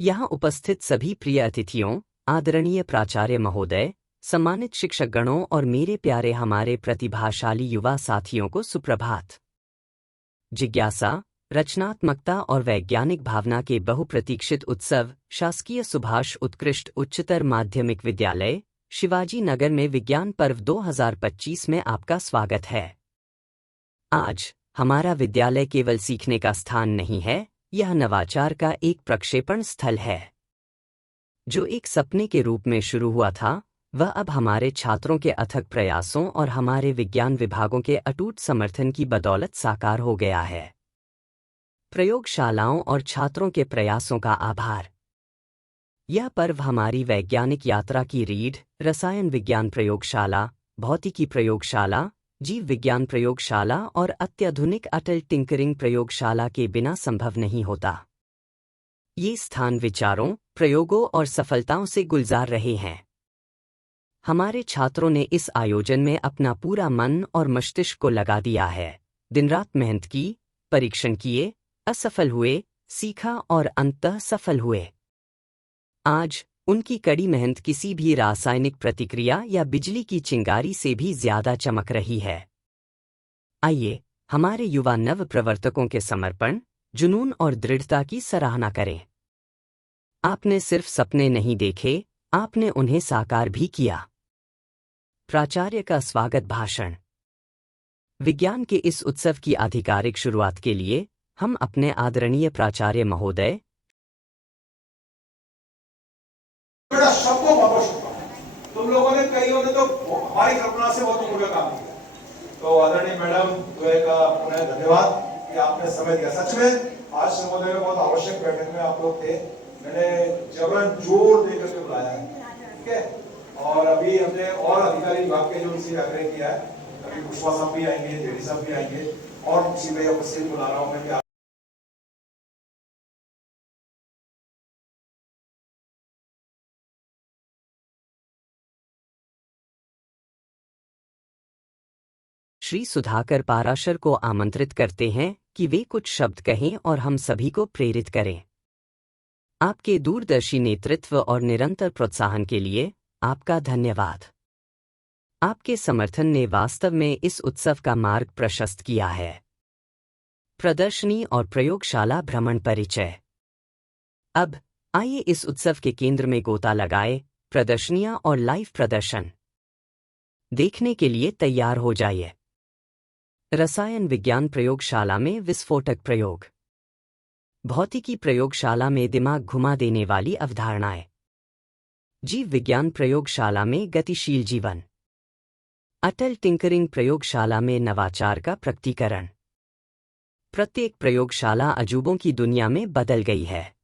यहाँ उपस्थित सभी प्रिय अतिथियों, आदरणीय प्राचार्य महोदय, सम्मानित शिक्षकगणों और मेरे प्यारे हमारे प्रतिभाशाली युवा साथियों को सुप्रभात। जिज्ञासा, रचनात्मकता और वैज्ञानिक भावना के बहुप्रतीक्षित उत्सव शासकीय सुभाष उत्कृष्ट उच्चतर माध्यमिक विद्यालय, शिवाजी नगर में विज्ञान पर्व 2025 में आपका स्वागत है। आज हमारा विद्यालय केवल सीखने का स्थान नहीं है, यह नवाचार का एक प्रक्षेपण स्थल है। जो एक सपने के रूप में शुरू हुआ था, वह अब हमारे छात्रों के अथक प्रयासों और हमारे विज्ञान विभागों के अटूट समर्थन की बदौलत साकार हो गया है। प्रयोगशालाओं और छात्रों के प्रयासों का आभार। यह पर्व हमारी वैज्ञानिक यात्रा की रीढ़, रसायन विज्ञान प्रयोगशाला, भौतिकी प्रयोगशाला, जीव विज्ञान प्रयोगशाला और अत्याधुनिक अटल टिंकरिंग प्रयोगशाला के बिना संभव नहीं होता। ये स्थान विचारों, प्रयोगों और सफलताओं से गुलजार रहे हैं। हमारे छात्रों ने इस आयोजन में अपना पूरा मन और मस्तिष्क को लगा दिया है, दिन रात मेहनत की, परीक्षण किए, असफल हुए, सीखा और अंततः सफल हुए। आज उनकी कड़ी मेहनत किसी भी रासायनिक प्रतिक्रिया या बिजली की चिंगारी से भी ज्यादा चमक रही है। आइए हमारे युवा नव प्रवर्तकों के समर्पण, जुनून और दृढ़ता की सराहना करें। आपने सिर्फ सपने नहीं देखे, आपने उन्हें साकार भी किया। प्राचार्य का स्वागत भाषण। विज्ञान के इस उत्सव की आधिकारिक शुरुआत के लिए हम अपने आदरणीय प्राचार्य महोदय सबको बहुत शुभकामनाएं। तुम लोगों ने कईयों ने तो हमारी कल्पना से बहुत ऊपर काम किया, तो आदरणीय मैडम का पुनः धन्यवाद कि आपने समय दिया। सच में आज समुदाय में बहुत आवश्यक बैठक में आप लोग थे, मैंने जबरन जोर देकर के बुलाया है, ठीक है। और अभी हमने और अधिकारी विभाग के जो इसी आग्रह किया है, अभी पुष्पा साहब भी आएंगे, जेडी साहब भी आएंगे और किसी में उपस्थित बुला रहा हूँ मैं कि श्री सुधाकर पाराशर को आमंत्रित करते हैं कि वे कुछ शब्द कहें और हम सभी को प्रेरित करें। आपके दूरदर्शी नेतृत्व और निरंतर प्रोत्साहन के लिए आपका धन्यवाद। आपके समर्थन ने वास्तव में इस उत्सव का मार्ग प्रशस्त किया है। प्रदर्शनी और प्रयोगशाला भ्रमण परिचय। अब आइए इस उत्सव के केंद्र में गोता लगाए, प्रदर्शनियां और लाइव प्रदर्शन देखने के लिए तैयार हो जाइए। रसायन विज्ञान प्रयोगशाला में विस्फोटक प्रयोग, भौतिकी प्रयोगशाला में दिमाग घुमा देने वाली अवधारणाएं, जीव विज्ञान प्रयोगशाला में गतिशील जीवन, अटल टिंकरिंग प्रयोगशाला में नवाचार का प्रकटीकरण। प्रत्येक प्रयोगशाला अजूबों की दुनिया में बदल गई है।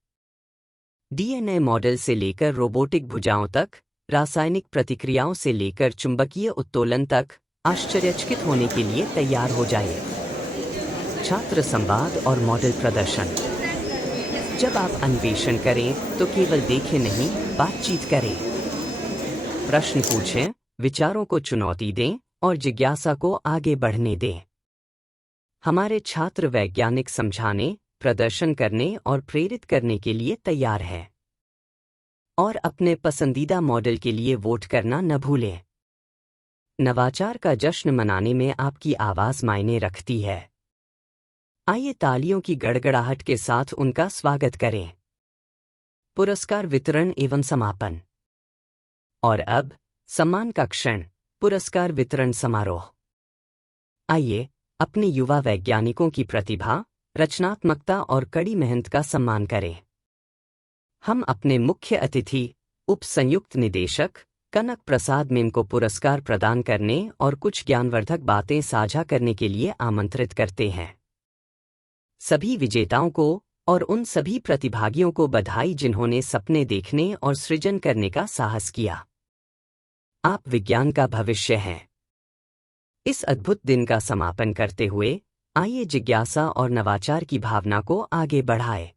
डीएनए मॉडल से लेकर रोबोटिक भुजाओं तक, रासायनिक प्रतिक्रियाओं से लेकर चुंबकीय उत्तोलन तक, आश्चर्यचकित होने के लिए तैयार हो जाइए। छात्र संवाद और मॉडल प्रदर्शन। जब आप अन्वेषण करें तो केवल देखें नहीं, बातचीत करें। प्रश्न पूछें, विचारों को चुनौती दें और जिज्ञासा को आगे बढ़ने दें। हमारे छात्र वैज्ञानिक समझाने, प्रदर्शन करने और प्रेरित करने के लिए तैयार हैं। और अपने पसंदीदा मॉडल के लिए वोट करना न भूलें। नवाचार का जश्न मनाने में आपकी आवाज मायने रखती है। आइए तालियों की गड़गड़ाहट के साथ उनका स्वागत करें। पुरस्कार वितरण एवं समापन। और अब सम्मान का क्षण, पुरस्कार वितरण समारोह। आइए अपने युवा वैज्ञानिकों की प्रतिभा, रचनात्मकता और कड़ी मेहनत का सम्मान करें। हम अपने मुख्य अतिथि, उप संयुक्त निदेशक कनक प्रसाद मेम को पुरस्कार प्रदान करने और कुछ ज्ञानवर्धक बातें साझा करने के लिए आमंत्रित करते हैं। सभी विजेताओं को और उन सभी प्रतिभागियों को बधाई जिन्होंने सपने देखने और सृजन करने का साहस किया। आप विज्ञान का भविष्य हैं। इस अद्भुत दिन का समापन करते हुए आइए जिज्ञासा और नवाचार की भावना को आगे बढ़ाएं।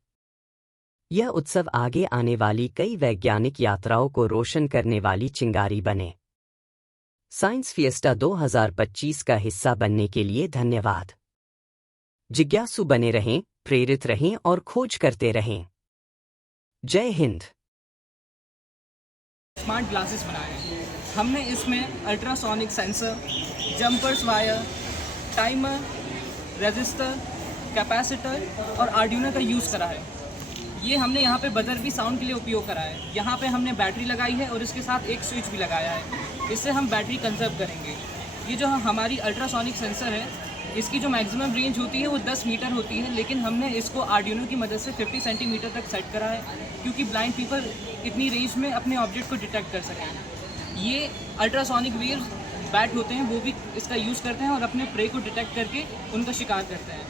यह उत्सव आगे आने वाली कई वैज्ञानिक यात्राओं को रोशन करने वाली चिंगारी बने। साइंस फिएस्टा 2025 का हिस्सा बनने के लिए धन्यवाद। जिज्ञासु बने रहें, प्रेरित रहें और खोज करते रहें। जय हिंद। स्मार्ट ग्लासेस बनाए हैं हमने। इसमें ultrasonic sensor, jumpers wire, timer, register, capacitor और आर्डिनो का यूज़ करा है। ये हमने यहाँ पे बजर भी साउंड के लिए उपयोग करा है। यहाँ पे हमने बैटरी लगाई है और इसके साथ एक स्विच भी लगाया है। इससे हम बैटरी कंजर्व करेंगे। ये जो हमारी अल्ट्रासोनिक सेंसर है, इसकी जो मैक्सिमम रेंज होती है वो 10 मीटर होती है, लेकिन हमने इसको आर्डिनो की मदद से 50 सेंटीमीटर तक सेट करा है, क्योंकि ब्लाइंड पीपल इतनी रेंज में अपने ऑब्जेक्ट को डिटेक्ट कर सकें। ये अल्ट्रासोनिक वेव्स बैट होते हैं, वो भी इसका यूज़ करते हैं और अपने प्रे को डिटेक्ट करके उनका शिकार करते हैं।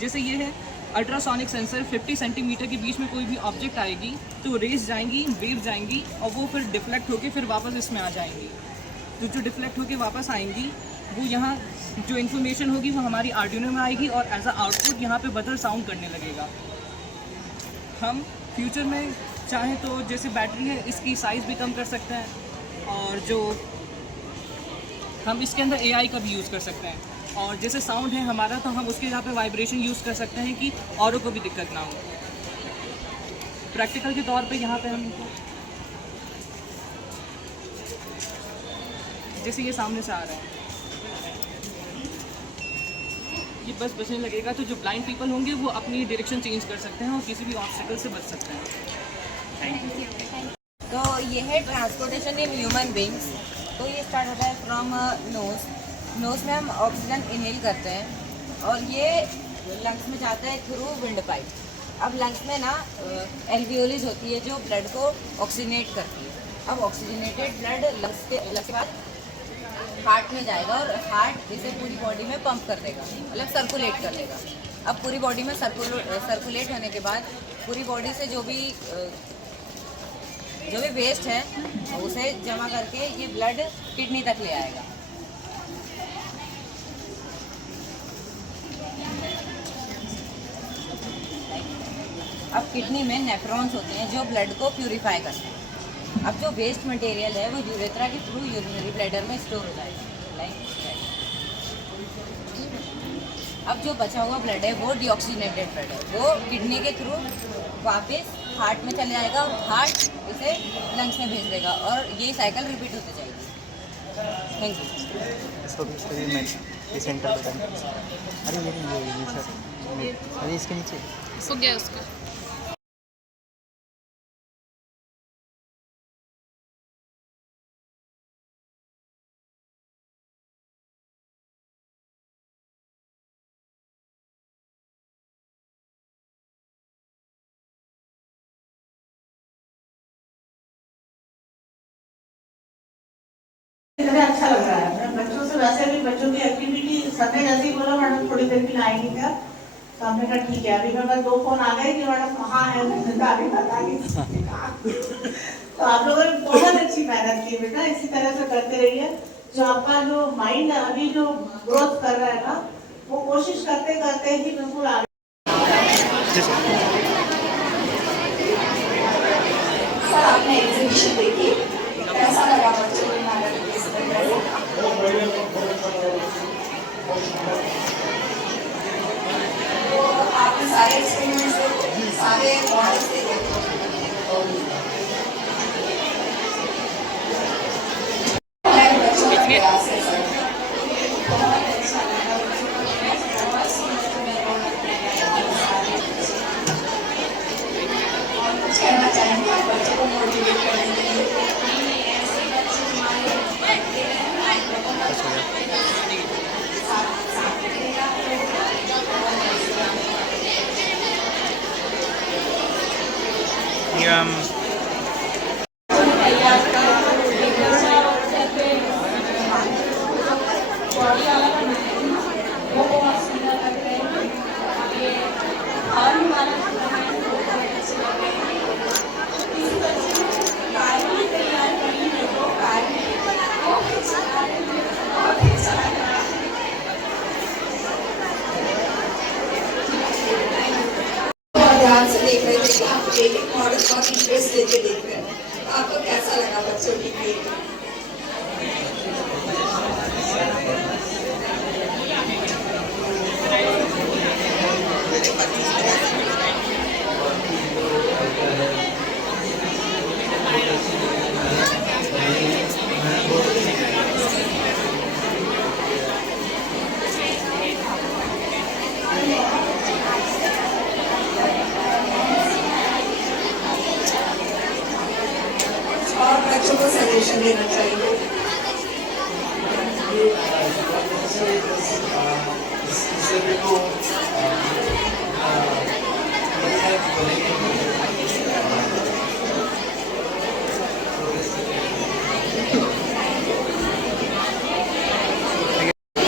जैसे ये है अल्ट्रासोनिक सेंसर, 50 सेंटीमीटर के बीच में कोई भी ऑब्जेक्ट आएगी तो रेज जाएंगी, वेव जाएंगी और वो फिर डिफ्लेक्ट होकर फिर वापस इसमें आ जाएंगी। तो जो डिफ्लेक्ट होकर वापस आएंगी वो यहाँ जो इन्फॉर्मेशन होगी वो हमारी आर्डिनो में आएगी और एज अ आउटपुट यहाँ पे बजर साउंड करने लगेगा। हम फ्यूचर में चाहें तो जैसे बैटरी है इसकी साइज़ भी कम कर सकते हैं और जो हम इसके अंदर AI का भी यूज़ कर सकते हैं। और जैसे साउंड है हमारा, तो हम उसके यहाँ पे वाइब्रेशन यूज़ कर सकते हैं कि औरों को भी दिक्कत ना हो। प्रैक्टिकल के तौर पे यहाँ पे हम जैसे ये सामने से आ रहा है, ये बस बचने लगेगा तो जो ब्लाइंड पीपल होंगे वो अपनी डायरेक्शन चेंज कर सकते हैं और किसी भी ऑब्स्टिकल से बच सकते हैं। Thank you. तो ये है ट्रांसपोर्टेशन इन ह्यूमन बींग्स। तो ये स्टार्ट होता है फ्रॉम नोज में हम ऑक्सीजन इनहेल करते हैं और ये लंग्स में जाता है थ्रू विंड पाइप। अब लंग्स में ना एल्वियोलिज होती है जो ब्लड को ऑक्सीजनेट करती है। अब ऑक्सीजनेटेड ब्लड लंग्स के बाद हार्ट में जाएगा और हार्ट इसे पूरी बॉडी में पंप कर देगा, मतलब सर्कुलेट कर देगा। अब पूरी बॉडी में सर्कुलेट होने के बाद पूरी बॉडी से जो भी वेस्ट है उसे जमा करके ये ब्लड किडनी तक ले आएगा। अब किडनी में नेफ्रॉन्स होते हैं जो ब्लड को प्यूरिफाई करते हैं। अब जो वेस्ट मटेरियल है वो यूरेथ्रा के थ्रू यूरिनरी ब्लैडर में स्टोर हो जाएगा। अब जो बचा हुआ ब्लड है वो डीऑक्सीनेटेड ब्लड है, वो किडनी के थ्रू वापस हार्ट में चले जाएगा और हार्ट इसे लंग्स में भेज देगा और ये साइकिल रिपीट होती जाएगी। Thank you. इसको सेंटर बताएं। अरे ये सर, अरे इसके नीचे हो गया उसका। अच्छा लग रहा है बच्चों से। वैसे भी बच्चों की एक्टिविटी संडे जैसे ही बोला मैडम थोड़ी देर के लिए आएंगे क्या, तो हमने कहा ठीक है। अभी मेरे पास 2 फोन आ गए कि मैडम कहाँ है, अभी पता नहीं। तो आप लोगों ने बहुत अच्छी मेहनत की बेटा, इसी तरह से करते रहिए। जो आपका जो माइंड अभी जो ग्रोथ कर रहा है ना, वो कोशिश करते करते ही बिल्कुल आगे। सर आपने एग्जीबिशन देखी, कैसा लगा बच्चों को? तो आपने सारे एक्सपेरिमेंट्स देखे, सारे मॉडल्स देखे? बच्चों का प्रयास है सर, बहुत अच्छा लगा। कुछ कहना चाहेंगे आप बच्चों को मोटिवेट करने के लिए? ध्यान से देख रहे थे कि आप एक मॉडल बहुत इंटरेस्ट कोटेशन देना चाहिए।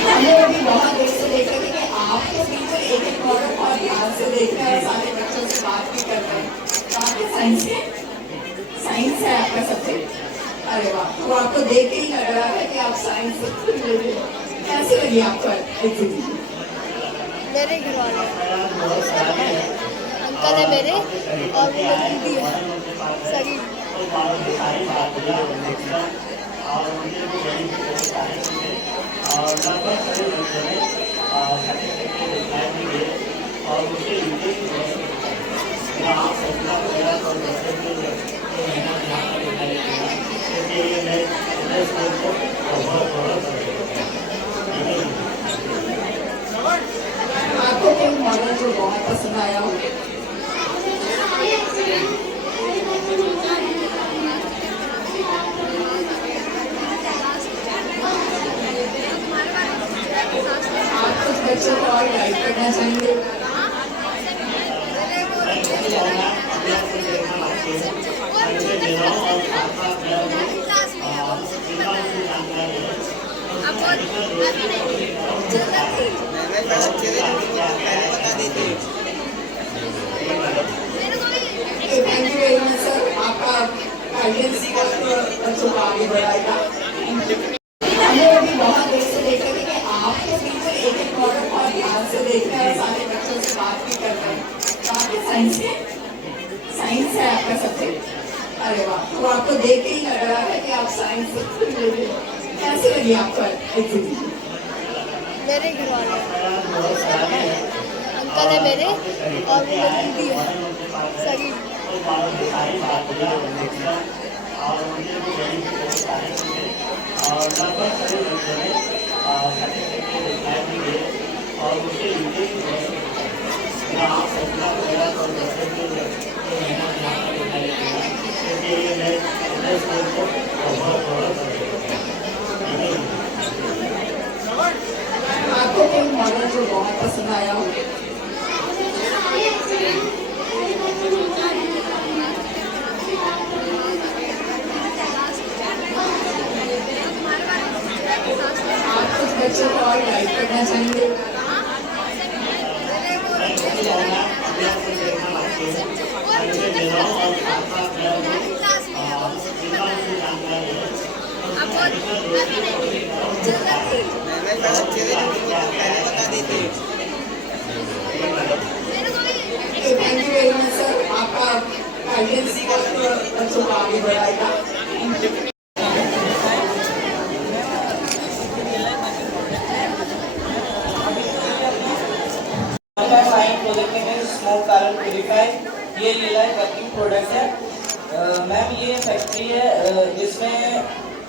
हमने अभी बहुत देर से देखा कि आपको टीचर एक एक मॉडल और ध्यान से देख रहे हैं, सारे बच्चों से बात भी कर रहे हैं। कहाँ पे साइंस है? साइंस है आपका सब्जेक्ट? अरे वाह, तो आपको देख के ही लग रहा है कि आप साइंस रिलेटेड। कैसे लगी आपको एग्जीबिशन? मेरे घर वाले अंकल है मेरे और वो मेरी दीदी है सगी। आपको कोई मॉडल जो बहुत पसंद आया हो? आप कुछ बच्चों को और गाइड करना चाहेंगे? Thank you very much sir, आपका गाइडेंस बच्चों को आगे बढ़ाएगा। हमने अभी बहुत देर से देखा कि आपको टीचर एक एक मॉडल और ध्यान से देख रहे हैं, सारे बच्चों से बात भी कर रहे हैं। कहाँ पे साइंस है? साइंस है आपका सब्जेक्ट? अरे वाह, तो आपको देख के ही लग रहा है कि आप साइंस रिलेटेड। कैसे लगी आपको एग्जीबिशन? मेरे घर वाले अंकल है मेरे और वो मेरी दीदी है सगी। आपको कोई मॉडल जो बहुत पसंद आया हो? आप कुछ बच्चों को और गाइड करना चाहेंगे? Thank you very much sir, आपका गाइडेंस बच्चों को आगे बढ़ाएगा। स्मोक कार्बन प्यूरिफायर, ये रिलायंस वर्किंग प्रोडक्ट है। मैम ये फैक्ट्री है, इसमें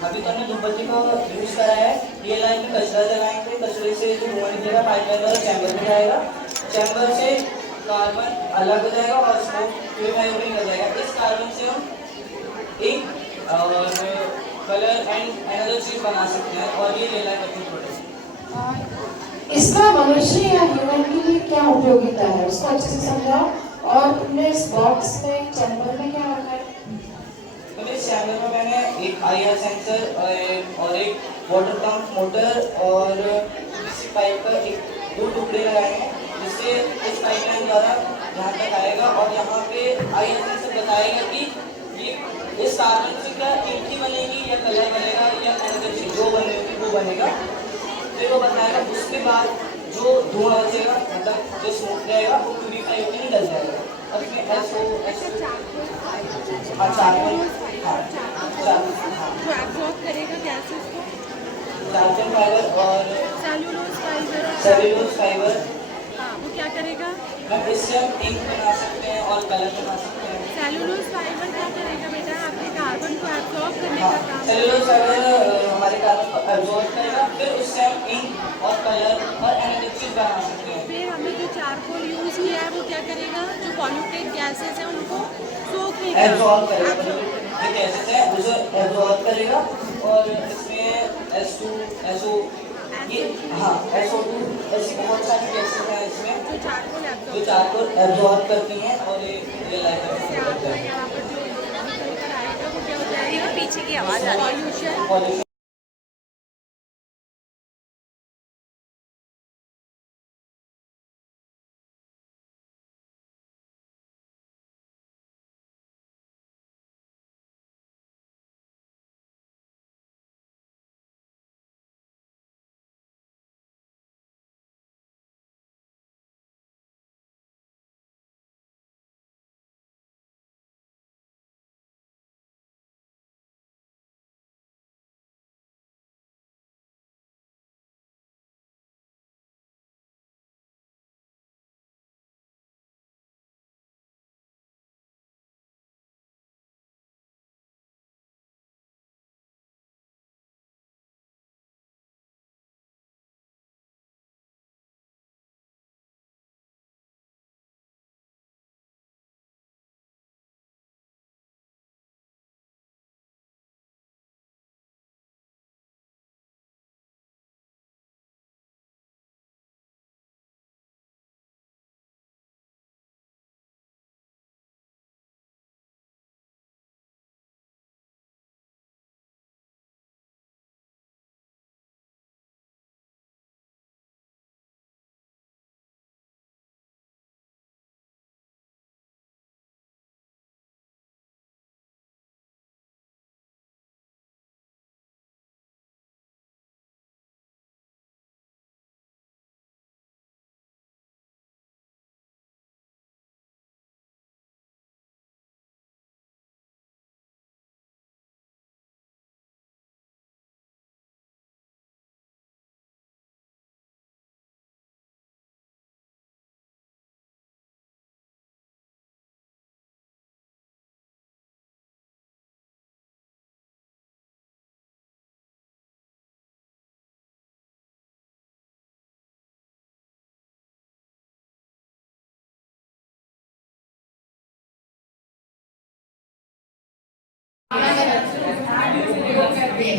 अभी तो हमने धूपबत्ती को यूज़ करा है। ये लाइन में कचरा जलाएंगे, कचरे से जो धुआं निकलेगा पाइपलाइन वाला चैम्बर में जाएगा, चैम्बर से कार्बन अलग हो जाएगा और स्मोक प्यूरिफाई हो जाएगा। इस कार्बन से हम इंक और कलर एंड अनदर चीज़ बना सकते हैं और ये रिलायंस वर्किंग प्रोडक्ट। इसका मनुष्य या ह्यूमन के लिए क्या उपयोगिता है उसको अच्छे से समझाओ। और तुमने इस बॉक्स में चैम्बर में क्या रखा है? तो इस चैम्बर में मैंने एक IR सेंसर और एक वाटर पंप मोटर और किसी पाइप का एक 2 टुकड़े लगाए हैं, जिससे इस पाइपलाइन द्वारा यहाँ तक आएगा और यहाँ पे IR सेंसर बताएगा कि ये इस कार्बन से क्या इंक ही बनेगी या कलर बनेगा या अनदर चीज जो बनेगी वो बनेगा। फिर वो बताएगा, उसके बाद जो धुआं बचेगा मतलब जो स्मोक रहेगा वो प्यूरिफाई होकर निकल जाएगा। और इसमें कार्बन फाइबर और सेल्यूलोज फाइबर वो क्या करेगा? इससे हम इंक बना सकते हैं और कलर बना सकते हैं। सेलुलोज फाइबर क्या करेगा बेटा? आपके कार्बन को एब्जॉर्ब करने का काम। सेल्यूलोज फाइबर हमारे कार्बन को एब्जॉर्ब करेगा, फिर उससे हम इंक और कलर और अनदर चीज बना सकते हैं। फिर हमने जो चारकोल यूज किया है वो क्या करेगा? जो पॉल्यूटेड गैसेस हैं उनको सोख लेगा, एब्जॉर्ब करेगा। जो गैसेस है उसे एब्जॉर्ब करेगा और इसमें S2 SO ये हाँ SO2 ऐसी बहुत सारी गैसेस हैं इसमें जो चारकोल एब्जॉर्ब करती हैं और ये पीछे की आवाज़ आ रही है।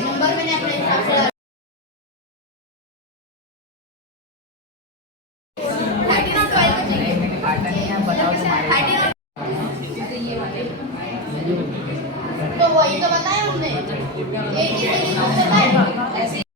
नंबर मैंने अपने हिसाब से 13 और 12 का चाहिए। तो वही तो बताया हमने, एक ही बताया ऐसे।